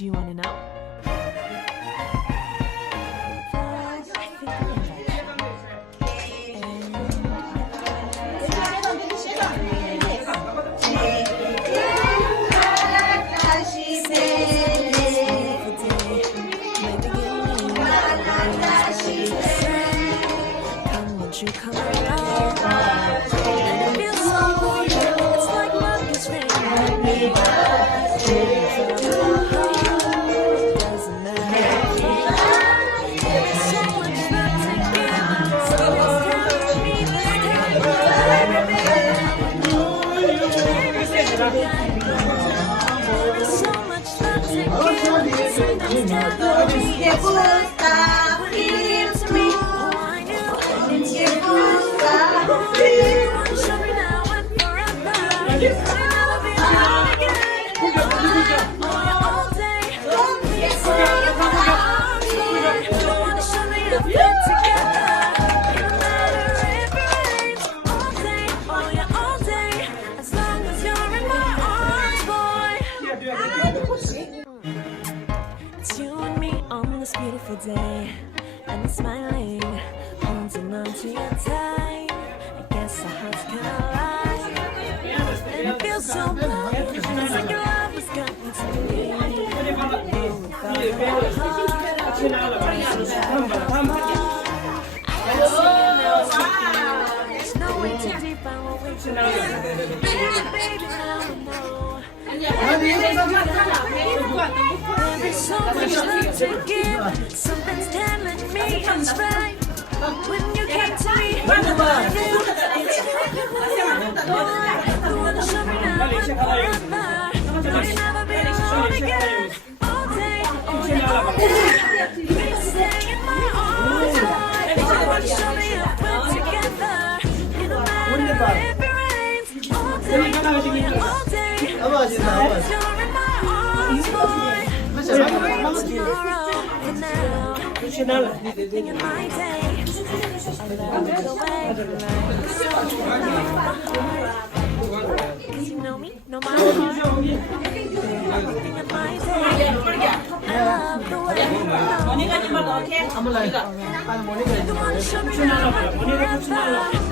Do you want to know? You come around, and it feels so good. It's like love is raining. Doesn't matter. There's so much love to give. So it's telling me this time. There's so much love to give. So it's telling me it's love. When you give to me, oh, I knew it's you. You want to show me now and forever. I'll never be alone again. Oh, yeah, all day. You say you're my arms, boy. You want to show me how we're together. It don't matter if it rains. All day, oh yeah, all day. As long as you're in my arms, boy. It's you and me on this beautiful day, and it's smiling, holding on to your tight. I guess our hearts kinda lie, and it feels so good. It's like your love has gotten to me. There's no way too deep, I won't wait to know. Baby, now I know. There's so much love to give. Something's telling me it's right. When you came to me, I knew it's you. You wanna show me now and forever. You'll never be alone again. All day, oh yeah, all day. You stay in my arms, boy. You wanna show me how we're together. It don't matter if it rains. All day, oh yeah, all day. As long as you're in my arms, boy. Tomorrow, for now, everything in my day. I love the way cause you know me, know my heart. Everything in my day. I love the way you wanna show me now and forever.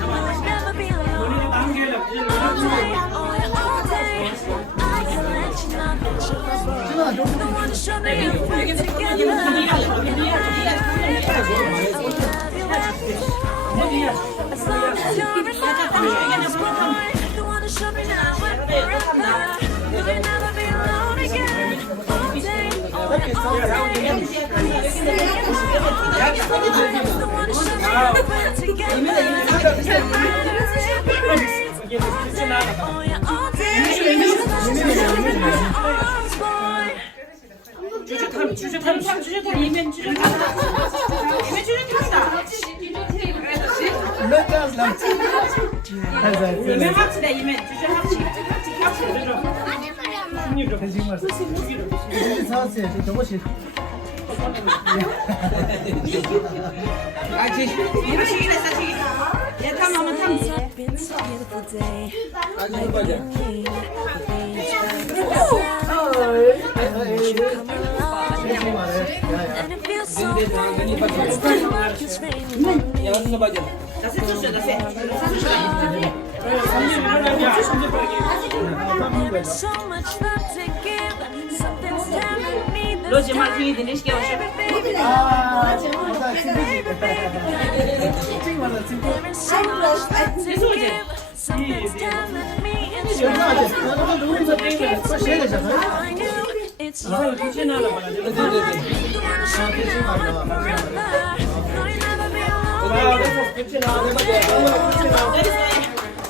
I'll never be alone. All day, oh yeah, all day. I can let you know that you're right. You wanna show me how we're together. As long as you're in my arms, boy. You wanna show me now and forever. You'll never be alone again. All day, oh yeah, all day. Stay in my arms, boy. You wanna show me how we're together. No matter if it rains. All day, oh yeah, all day. As long as you're in my arms, boy. Yemen 합치다 예멘 주저 합치 And it feels so good. It's like love is raining. 나 세쳤어 나 세. There's so much love to give. Something's telling me this 로지 time. 말팅이 되시게 오셔. Baby, there is so much love to give. Something's telling me it's right. I knew it's you. You wanna show me how forever. You'll never be alone again.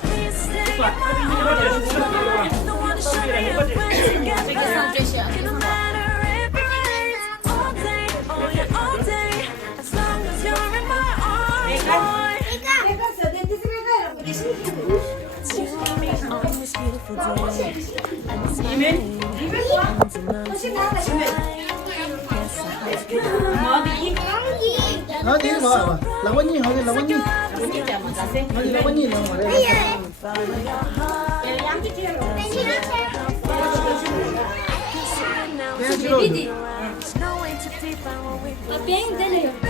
Please stay in my arms, boy. Don't wanna show me how we're together. It don't matter if it rains. All day, oh yeah, all day. As long as you're in my arms, boy. It's you and me on this beautiful day. And it's smiling, holding on to your tight. Yes, I hope you Nó đi rồi, là có nhiều thôi, là có nhiều. Nó đi là có nhiều rồi đây. follow your heart. 그냥 들어오죠. 아, 뺑 되네요. 아,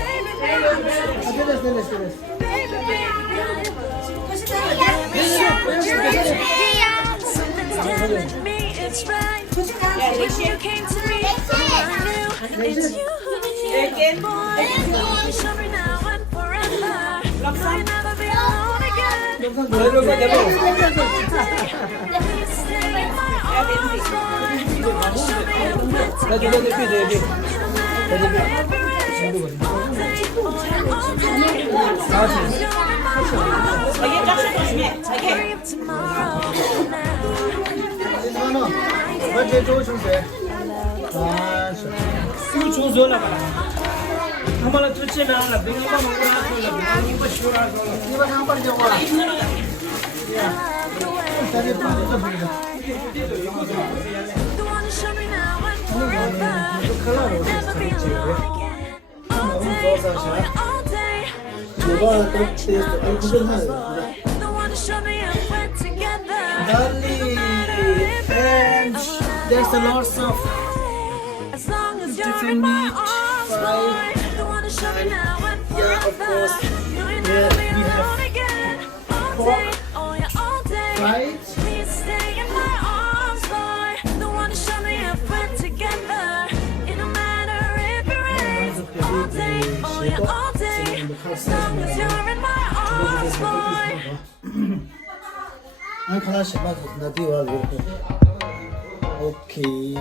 됐어. Something's telling me it's right. When you came to me, I knew it's you. Again. Boy, show me now and forever. I'll never be alone again. Please stay in my arms, boy. Don't wanna show me a bit together. 자기 짝수 조심해. 자기. Tomorrow now. 이거는 어제 좋으신데. 아, 이거 조절라 봐라. 한번 터치면 내가 한번 오라 소리 이거 쉬어라 소리. 이거 한 빨리 적어. 야, 자기 빠졌다 소리가. The one to show me now and forever. Never be alone again. All day, all day. 이거 또 구경하네. The one to show me and we're together. Darling, and there's a lots of As long as you're in my arms, boy. The one to show me now and Yeah, of forever. course. You'll Yeah, never be we have alone again. All day, oh yeah, all day. right. Please stay in my arms, boy. The one to show me if we're together. It don't matter if it rains. All day, oh yeah, all day. As long as you're in my arms, boy. 한 하나씩 맞아. 나 뒤에 와 이렇게. 오케이.